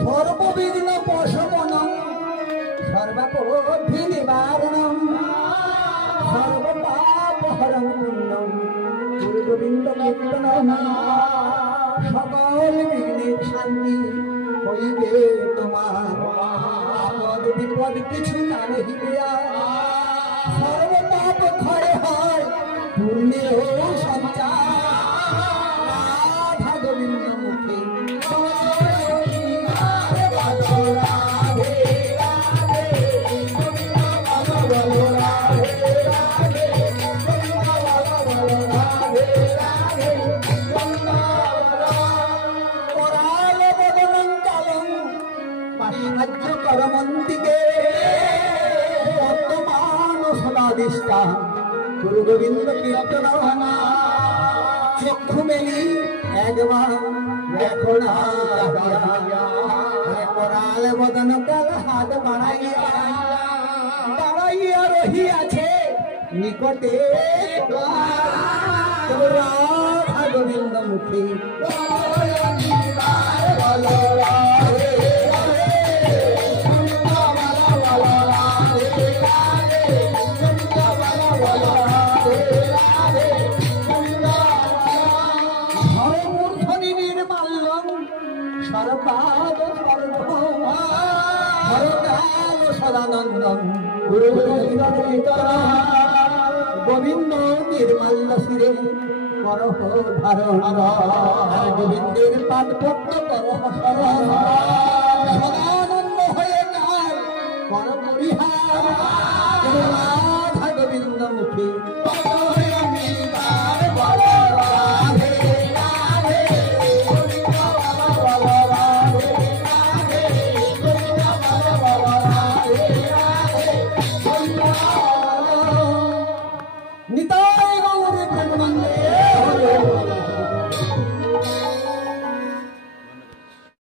সর্ববিঘ্ন প্রশমনং সর্বপথি নিবারণং সর্বপাপহরং পুণ্যং গুরু গোবিন্দ কীর্তনং সকল বিঘ্নের শান্তি হইবে তোমার আপদ বিপদ কিছু না রহিবে সর্বপাপ ক্ষয় হয় পুণ্যের সঞ্চার রাধা গোবিন্দ মুখে করমন্তিকে বর্তমান সদাদিষ্টা গুরু গোবিন্দ কীর্তন চক্ষু মেলি একবার দেখো না করাল বদন কাল হাত বাড়াইয়া দাঁড়াইয়া রহিয়াছে নিকটে রাধা গোবিন্দ মুখী সর্বাদ সর্বকাল সদানন্দন গুরু গোবিন্দ নির্মাল্য শিরে করহ ধারণ গোবিন্দের পাদ পদ্ম করহ শরণ